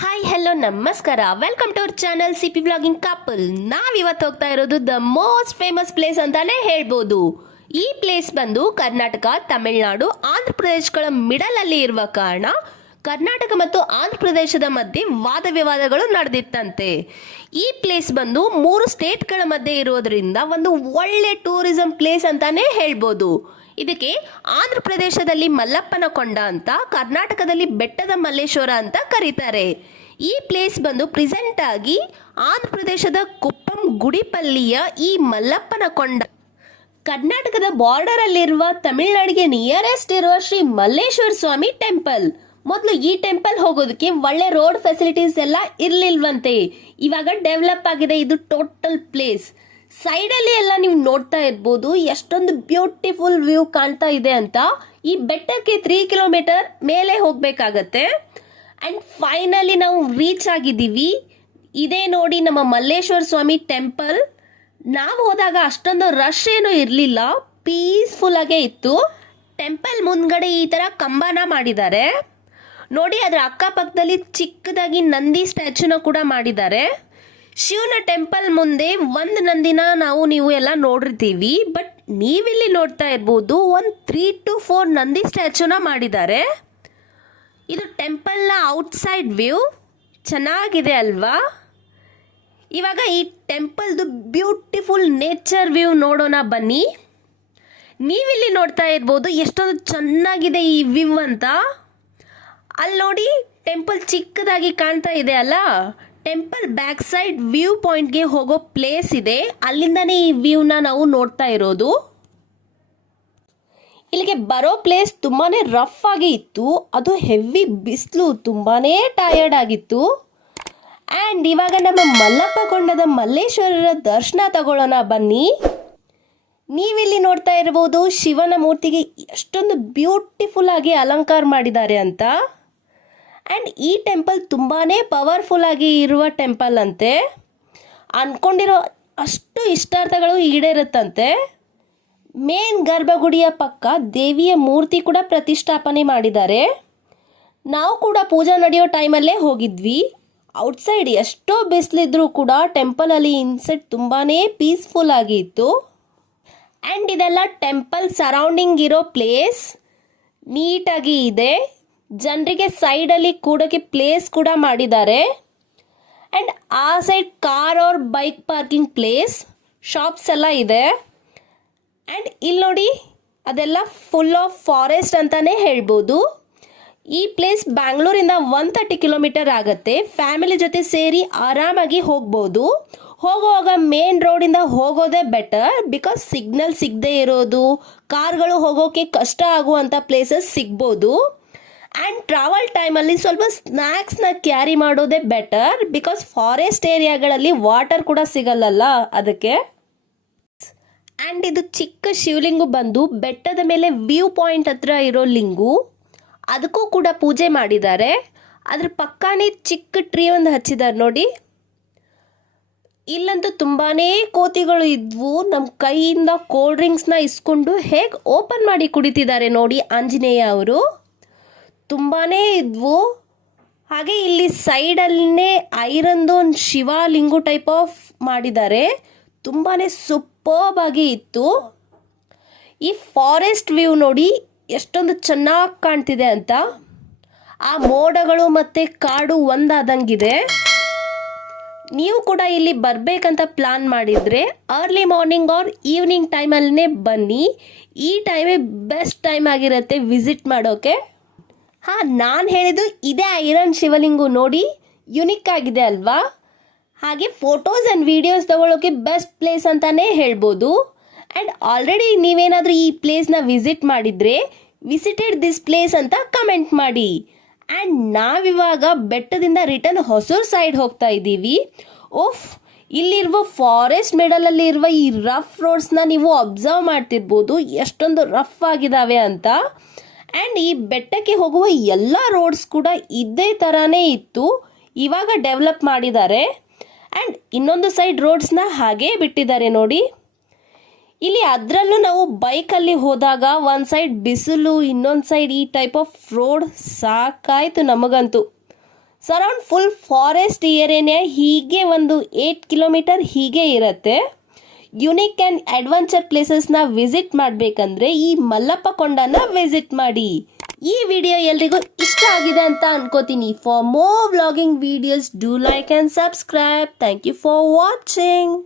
Hi hello ನಮಸ್ಕಾರ, welcome to our channel CP vlogging couple. ನಾವಿವತ್ತು ಹೋಗ್ತಾ ಇರೋದು ದ ಮೋಸ್ಟ್ ಫೇಮಸ್ ಪ್ಲೇಸ್ ಅಂತಾನೆ ಹೇಳ್ಬೋದು. ಈ ಪ್ಲೇಸ್ ಬಂದು ಕರ್ನಾಟಕ, ತಮಿಳುನಾಡು, ಆಂಧ್ರ ಪ್ರದೇಶಗಳ ಮಿಡಲ್ ಅಲ್ಲಿ ಇರುವ ಕಾರಣ ಕರ್ನಾಟಕ ಮತ್ತು ಆಂಧ್ರ ಪ್ರದೇಶದ ಮಧ್ಯೆ ವಾದ ವಿವಾದಗಳು ನಡೆದಿತ್ತಂತೆ. ಈ ಪ್ಲೇಸ್ ಬಂದು 3 ಸ್ಟೇಟ್ಗಳ ಮಧ್ಯೆ ಇರೋದ್ರಿಂದ ಒಂದು ಒಳ್ಳೆ ಟೂರಿಸಂ ಪ್ಲೇಸ್ ಅಂತಾನೆ ಹೇಳ್ಬೋದು. ಇದಕ್ಕೆ ಆಂಧ್ರ ಪ್ರದೇಶದಲ್ಲಿ ಮಲ್ಲಪ್ಪನ ಕೊಂಡ ಅಂತ, ಕರ್ನಾಟಕದಲ್ಲಿ ಬೆಟ್ಟದ ಮಲ್ಲೇಶ್ವರ ಅಂತ ಕರೀತಾರೆ. ಈ ಪ್ಲೇಸ್ ಬಂದು ಪ್ರೆಸೆಂಟ್ ಆಗಿ ಆಂಧ್ರ ಪ್ರದೇಶದ ಕುಪ್ಪಂ ಗುಡಿಪಲ್ಲಿಯ ಈ ಮಲ್ಲಪ್ಪನ ಕೊಂಡ ಕರ್ನಾಟಕದ ಬಾರ್ಡರ್ ಅಲ್ಲಿರುವ ತಮಿಳುನಾಡಿಗೆ ನಿಯರೆಸ್ಟ್ ಇರುವ ಶ್ರೀ ಮಲ್ಲೇಶ್ವರ ಸ್ವಾಮಿ ಟೆಂಪಲ್. ಮೊದಲು ಈ ಟೆಂಪಲ್ ಹೋಗೋದಕ್ಕೆ ಒಳ್ಳೆ ರೋಡ್ ಫೆಸಿಲಿಟೀಸ್ ಎಲ್ಲ ಇರ್ಲಿಲ್ವಂತೆ. ಇವಾಗ ಡೆವಲಪ್ ಆಗಿದೆ ಇದು ಟೋಟಲ್ ಪ್ಲೇಸ್. ಸೈಡಲ್ಲಿ ಎಲ್ಲ ನೀವು ನೋಡ್ತಾ ಇರ್ಬೋದು ಎಷ್ಟೊಂದು ಬ್ಯೂಟಿಫುಲ್ ವ್ಯೂ ಕಾಣ್ತಾ ಇದೆ ಅಂತ. ಈ ಬೆಟ್ಟಕ್ಕೆ 3 ಕಿಲೋಮೀಟರ್ ಮೇಲೆ ಹೋಗ್ಬೇಕಾಗತ್ತೆ. ಅಂಡ್ ಫೈನಲಿ ನಾವು ರೀಚ್ ಆಗಿದ್ದೀವಿ. ಇದೇ ನೋಡಿ ನಮ್ಮ ಮಲ್ಲೇಶ್ವರ ಸ್ವಾಮಿ ಟೆಂಪಲ್. ನಾವು ಹೋದಾಗ ಅಷ್ಟೊಂದು ರಶ್ ಏನು ಇರಲಿಲ್ಲ, ಪೀಸ್ಫುಲ್ ಆಗೇ ಇತ್ತು. ಟೆಂಪಲ್ ಮುಂದ್ಗಡೆ ಈ ತರ ಕಂಬನ ಮಾಡಿದ್ದಾರೆ ನೋಡಿ. ಅದರ ಅಕ್ಕಪಕ್ಕದಲ್ಲಿ ಚಿಕ್ಕದಾಗಿ ನಂದಿ ಸ್ಟ್ಯಾಚುನ ಕೂಡ ಮಾಡಿದ್ದಾರೆ. ಶಿವನ ಟೆಂಪಲ್ ಮುಂದೆ ಒಂದು ನಂದಿನ ನೀವು ಎಲ್ಲ ನೋಡಿರ್ತೀವಿ, ಬಟ್ ನೀವಿಲ್ಲಿ ನೋಡ್ತಾ ಇರ್ಬೋದು ಒಂದು 3 to 4 ನಂದಿ ಸ್ಟ್ಯಾಚುನ ಮಾಡಿದ್ದಾರೆ. ಇದು ಟೆಂಪಲ್ನ ಔಟ್ಸೈಡ್ ವ್ಯೂ. ಚೆನ್ನಾಗಿದೆ ಅಲ್ವಾ? ಇವಾಗ ಈ ಟೆಂಪಲ್ದು ಬ್ಯೂಟಿಫುಲ್ ನೇಚರ್ ವ್ಯೂ ನೋಡೋಣ ಬನ್ನಿ. ನೀವಿಲ್ಲಿ ನೋಡ್ತಾ ಇರ್ಬೋದು ಎಷ್ಟೊಂದು ಚೆನ್ನಾಗಿದೆ ಈ ವ್ಯೂ ಅಂತ. ಅಲ್ಲಿ ನೋಡಿ ಟೆಂಪಲ್ ಚಿಕ್ಕದಾಗಿ ಕಾಣ್ತಾ ಇದೆ ಅಲ್ಲ. ಟೆಂಪಲ್ ಬ್ಯಾಕ್ ಸೈಡ್ ವ್ಯೂ ಪಾಯಿಂಟ್ಗೆ ಹೋಗೋ ಪ್ಲೇಸ್ ಇದೆ, ಅಲ್ಲಿಂದನೇ ಈ ವ್ಯೂನ ನಾವು ನೋಡ್ತಾ ಇರೋದು. ಇಲ್ಲಿಗೆ ಬರೋ ಪ್ಲೇಸ್ ತುಂಬಾನೇ ರಫ್ ಆಗಿ ಇತ್ತು, ಅದು ಹೆವಿ ಬಿಸಿಲು, ತುಂಬಾನೇ ಟಯರ್ಡ್ ಆಗಿತ್ತು. ಆ್ಯಂಡ್ ಇವಾಗ ನಮ್ಮ ಮಲ್ಲಪ್ಪ ಕೊಂಡದ ಮಲ್ಲೇಶ್ವರರ ದರ್ಶನ ತಗೊಳ್ಳೋಣ ಬನ್ನಿ. ನೀವಿಲ್ಲಿ ನೋಡ್ತಾ ಇರ್ಬೋದು ಶಿವನ ಮೂರ್ತಿಗೆ ಎಷ್ಟೊಂದು ಬ್ಯೂಟಿಫುಲ್ ಆಗಿ ಅಲಂಕಾರ ಮಾಡಿದ್ದಾರೆ ಅಂತ. ಆ್ಯಂಡ್ ಈ ಟೆಂಪಲ್ ತುಂಬಾ ಪವರ್ಫುಲ್ ಆಗಿ ಇರುವ ಟೆಂಪಲ್ ಅಂತೆ. ಅಂದ್ಕೊಂಡಿರೋ ಅಷ್ಟು ಇಷ್ಟಾರ್ಥಗಳು ಈಡೇರುತ್ತಂತೆ. ಮೇನ್ ಗರ್ಭಗುಡಿಯ ಪಕ್ಕ ದೇವಿಯ ಮೂರ್ತಿ ಕೂಡ ಪ್ರತಿಷ್ಠಾಪನೆ ಮಾಡಿದ್ದಾರೆ. ನಾವು ಕೂಡ ಪೂಜಾ ನಡೆಯೋ ಟೈಮಲ್ಲೇ ಹೋಗಿದ್ವಿ. ಔಟ್ಸೈಡ್ ಎಷ್ಟೋ ಬಿಸಿಲಿದ್ರೂ ಕೂಡ ಟೆಂಪಲಲ್ಲಿ ಇನ್ಸೈಡ್ ತುಂಬಾ ಪೀಸ್ಫುಲ್ ಆಗಿ ಇತ್ತು. ಆ್ಯಂಡ್ ಇದೆಲ್ಲ ಟೆಂಪಲ್ ಸರೌಂಡಿಂಗ್ ಇರೋ ಪ್ಲೇಸ್ ನೀಟಾಗಿ ಇದೆ. ಜನರಿಗೆ ಸೈಡಲ್ಲಿ ಕೂಡೋಕ್ಕೆ ಪ್ಲೇಸ್ ಕೂಡ ಮಾಡಿದ್ದಾರೆ. ಆ್ಯಂಡ್ ಆ side car or bike parking place, shops ಎಲ್ಲ ಇದೆ. ಆ್ಯಂಡ್ ಇಲ್ಲಿ ನೋಡಿ ಅದೆಲ್ಲ ಫುಲ್ ಆಫ್ ಫಾರೆಸ್ಟ್ ಅಂತಲೇ ಹೇಳ್ಬೋದು. ಈ ಪ್ಲೇಸ್ ಬ್ಯಾಂಗ್ಳೂರಿಂದ 130 ಕಿಲೋಮೀಟರ್ ಆಗುತ್ತೆ. ಫ್ಯಾಮಿಲಿ ಜೊತೆ ಸೇರಿ ಆರಾಮಾಗಿ ಹೋಗ್ಬೋದು. ಹೋಗುವಾಗ ಮೇನ್ ರೋಡಿಂದ ಹೋಗೋದೇ ಬೆಟರ್, ಬಿಕಾಸ್ ಸಿಗ್ನಲ್ ಸಿಗದೆ ಇರೋದು, ಕಾರ್ಗಳು ಹೋಗೋಕ್ಕೆ ಕಷ್ಟ ಆಗುವಂಥ ಪ್ಲೇಸಸ್ ಸಿಗ್ಬೋದು. ಆ್ಯಂಡ್ ಟ್ರಾವೆಲ್ ಟೈಮಲ್ಲಿ ಸ್ವಲ್ಪ ಸ್ನ್ಯಾಕ್ಸ್ನ ಕ್ಯಾರಿ ಮಾಡೋದೇ ಬೆಟರ್, ಬಿಕಾಸ್ ಫಾರೆಸ್ಟ್ ಏರಿಯಾಗಳಲ್ಲಿ ವಾಟರ್ ಕೂಡ ಸಿಗಲ್ಲಲ್ಲ ಅದಕ್ಕೆ. ಆ್ಯಂಡ್ ಇದು ಚಿಕ್ಕ ಶಿವಲಿಂಗು ಬಂದು ಬೆಟ್ಟದ ಮೇಲೆ ವ್ಯೂ ಪಾಯಿಂಟ್ ಹತ್ರ ಇರೋ ಲಿಂಗು, ಅದಕ್ಕೂ ಕೂಡ ಪೂಜೆ ಮಾಡಿದ್ದಾರೆ. ಅದ್ರ ಪಕ್ಕನೇ ಚಿಕ್ಕ ಟ್ರೀ ಒಂದು ಹಚ್ಚಿದ್ದಾರೆ ನೋಡಿ. ಇಲ್ಲಂತೂ ತುಂಬಾ ಕೋತಿಗಳು ಇದ್ವು. ನಮ್ಮ ಕೈಯಿಂದ ಕೋಲ್ಡ್ ಡ್ರಿಂಕ್ಸ್ನ ಇಸ್ಕೊಂಡು ಹೇಗೆ ಓಪನ್ ಮಾಡಿ ಕುಡಿತಿದ್ದಾರೆ ನೋಡಿ ಆಂಜನೇಯ ಅವರು. ತುಂಬಾ ಇದ್ವು. ಹಾಗೆ ಇಲ್ಲಿ ಸೈಡಲ್ಲೇ ಐರನ್ದು ಒಂದು ಶಿವಲಿಂಗು ಟೈಪ್ ಆಫ್ ಮಾಡಿದ್ದಾರೆ. ತುಂಬಾ ಸೂಪರ್ಬ್ ಆಗಿ ಇತ್ತು. ಈ ಫಾರೆಸ್ಟ್ ವ್ಯೂ ನೋಡಿ ಎಷ್ಟೊಂದು ಚೆನ್ನಾಗಿ ಕಾಣ್ತಿದೆ ಅಂತ. ಆ ಮೋಡಗಳು ಮತ್ತು ಕಾಡು ಒಂದಾದಂಗಿದೆ. ನೀವು ಕೂಡ ಇಲ್ಲಿ ಬರಬೇಕಂತ ಪ್ಲಾನ್ ಮಾಡಿದರೆ ಅರ್ಲಿ ಮಾರ್ನಿಂಗ್ ಆರ್ ಈವ್ನಿಂಗ್ ಟೈಮಲ್ಲೇ ಬನ್ನಿ. ಈ ಟೈಮೇ ಬೆಸ್ಟ್ ಟೈಮ್ ಆಗಿರುತ್ತೆ ವಿಸಿಟ್ ಮಾಡೋಕ್ಕೆ. ಹಾಂ, ನಾನು ಹೇಳಿದ್ದು ಇದೇ ಐರನ್ ಶಿವಲಿಂಗು ನೋಡಿ, ಯುನಿಕ್ ಆಗಿದೆ ಅಲ್ವಾ? ಹಾಗೆ ಫೋಟೋಸ್ ಆ್ಯಂಡ್ ವಿಡಿಯೋಸ್ ತಗೊಳ್ಳೋಕ್ಕೆ ಬೆಸ್ಟ್ ಪ್ಲೇಸ್ ಅಂತಲೇ ಹೇಳ್ಬೋದು. ಆ್ಯಂಡ್ ಆಲ್ರೆಡಿ ನೀವೇನಾದರೂ ಈ ಪ್ಲೇಸ್ನ ವಿಸಿಟ್ ಮಾಡಿದರೆ ವಿಸಿಟೆಡ್ ದಿಸ್ ಪ್ಲೇಸ್ ಅಂತ ಕಮೆಂಟ್ ಮಾಡಿ. ಆ್ಯಂಡ್ ನಾವಿವಾಗ ಬೆಟ್ಟದಿಂದ ರಿಟರ್ನ್ ಹೊಸೂರು ಸೈಡ್ ಹೋಗ್ತಾ ಇದ್ದೀವಿ. ಓಫ್, ಇಲ್ಲಿರುವ ಫಾರೆಸ್ಟ್ ಮಿಡಲಲ್ಲಿ ಇರುವ ಈ ರಫ್ ರೋಡ್ಸ್ನ ನೀವು ಅಬ್ಸರ್ವ್ ಮಾಡ್ತಿರ್ಬೋದು ಎಷ್ಟೊಂದು ರಫ್ ಆಗಿದ್ದಾವೆ ಅಂತ. ಆ್ಯಂಡ್ ಈ ಬೆಟ್ಟಕ್ಕೆ ಹೋಗುವ ಎಲ್ಲ ರೋಡ್ಸ್ ಕೂಡ ಇದೇ ಥರನೇ ಇತ್ತು, ಇವಾಗ ಡೆವಲಪ್ ಮಾಡಿದ್ದಾರೆ. ಆ್ಯಂಡ್ ಇನ್ನೊಂದು ಸೈಡ್ ರೋಡ್ಸ್ನ ಹಾಗೇ ಬಿಟ್ಟಿದ್ದಾರೆ ನೋಡಿ. ಇಲ್ಲಿ ಅದರಲ್ಲೂ ನಾವು ಬೈಕಲ್ಲಿ ಹೋದಾಗ ಒಂದು ಸೈಡ್ ಬಿಸಿಲು, ಇನ್ನೊಂದು ಸೈಡ್ ಈ ಟೈಪ್ ಆಫ್ ರೋಡ್ ಸಾಕಾಯಿತು ನಮಗಂತೂ. ಸರೌಂಡ್ ಫುಲ್ ಫಾರೆಸ್ಟ್ ಏರಿಯಾನೇ ಹೀಗೆ ಒಂದು 8 ಕಿಲೋಮೀಟರ್ ಹೀಗೆ ಇರುತ್ತೆ. ಯುನಿಕ್ ಆ್ಯಂಡ್ ಅಡ್ವೆಂಚರ್ ಪ್ಲೇಸಸ್ನ ವಿಸಿಟ್ ಮಾಡಬೇಕಂದ್ರೆ ಈ ಮಲ್ಲಪ್ಪ ಕೊಂಡನ ವಿಸಿಟ್ ಮಾಡಿ. ಈ ವಿಡಿಯೋ ಎಲ್ರಿಗೂ ಇಷ್ಟ ಆಗಿದೆ ಅಂತ ಅನ್ಕೋತೀನಿ. For more vlogging videos do like and subscribe. Thank you for watching.